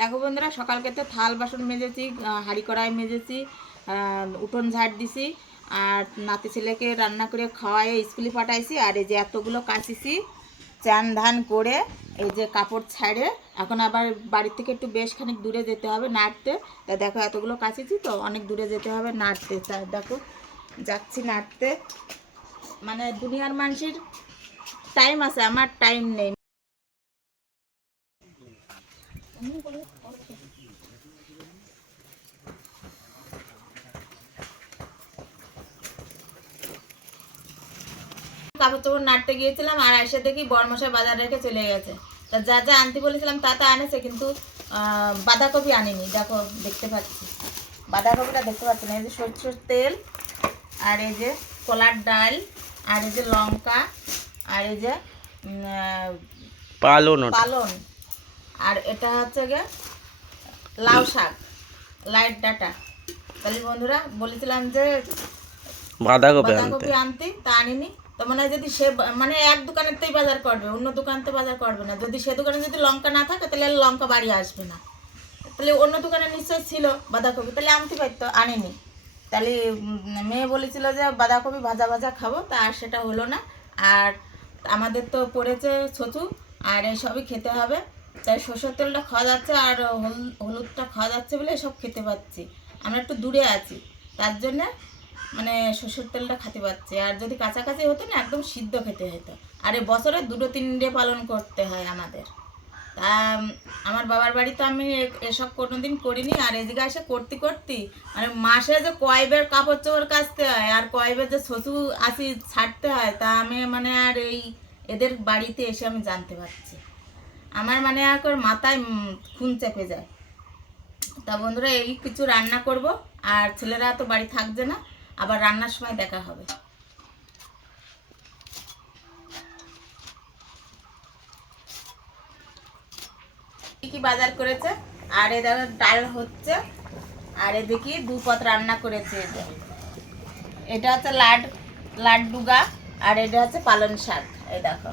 দেখো বন্ধুরা, সকালকে তো থাল বাসন মেজেছি, হাঁড়ি কড়াই মেজেছি, উঠোন ঝাড় দিছি, আর নাতি ছেলেকে রান্না করে খাওয়াই স্কুলে পাঠাইছি। আর এই যে এতগুলো কাচিছি চান ধান করে, এই যে কাপড় ছাড়ে এখন আবার বাড়ির থেকে একটু বেশ খানিক দূরে যেতে হবে নাড়তে। তা দেখো এতগুলো কাচিছি তো অনেক দূরে যেতে হবে নাড়তে। তা দেখো যাচ্ছি নাড়তে। মানে দুনিয়ার মানুষের টাইম আছে, আমার টাইম নেই। কাপড় চোপড় নাড়তে গিয়েছিলাম আর এসে দেখি বরমশাই বাজার রেখে চলে গেছে। তা যা যা আনতে বলেছিলাম তা তা আনেছে, কিন্তু বাঁধাকপি আনিনি। দেখো দেখতে পাচ্ছি বাঁধাকপিটা দেখতে পাচ্ছি না। এই যে সরষের তেল, আর এই যে কলার ডাল, আর এই যে লঙ্কা, আর এই যে পালন পালন, আর এটা হচ্ছে গিয়ে লাউ শাক, লাইট ডাটা। তাহলে বন্ধুরা বলেছিলাম যে বাঁধাকপি আনতে, তা আনিনি। তো মনে হয় যদি সে মানে এক দোকানেরতেই বাজার করবে, অন্য দোকানতে বাজার করবে না। যদি সে দোকানে যদি লঙ্কা না থাকে তাহলে লঙ্কা বাড়ি আসবে না। তাহলে অন্য দোকানে নিশ্চয়ই ছিল বাঁধাকপি, তাহলে আনতে পারতো, আনিনি। তাহলে মেয়ে বলেছিল যে বাঁধাকপি ভাজা ভাজা খাবো, তা আর সেটা হলো না। আর আমাদের তো পড়েছে ছচু, আর এইসবই খেতে হবে। তাই সরষের তেলটা খাওয়া যাচ্ছে আর হলুদটা খাওয়া যাচ্ছে বলে এসব খেতে পাচ্ছি। আমরা একটু দূরে আছি, তার জন্যে মানে সরষের তেলটা খেতে পাচ্ছি। আর যদি কাছাকাছি হতো না, একদম সিদ্ধ খেতে হতো। আর এই বছরে 2-3 পালন করতে হয় আমাদের। তা আমার বাবার বাড়িতে আমি এসব কোনোদিন করিনি। আর এদিকে এসে করতে মানে মাসে যে কয়বার কাপড় চোপড় কাচতে হয় আর কয়বার যে শ্বশু আসি ছাড়তে হয়, তা আমি মানে আর এদের বাড়িতে এসে আমি জানতে পারছি। আমার মানে এখন মাথায় খুন চেপে যায়। তা বন্ধুরা, এই কিছু রান্না করব, আর ছেলেরা তো বাড়ি থাকবে না, আবার রান্নার সময় দেখা হবে। কি কি বাজার করেছে, আর এদের ডাল হচ্ছে, আর এদিকে 2 পদ রান্না করেছে। এটা হচ্ছে লাড্ডুগা, আর এটা হচ্ছে পালন শাক। এই দেখো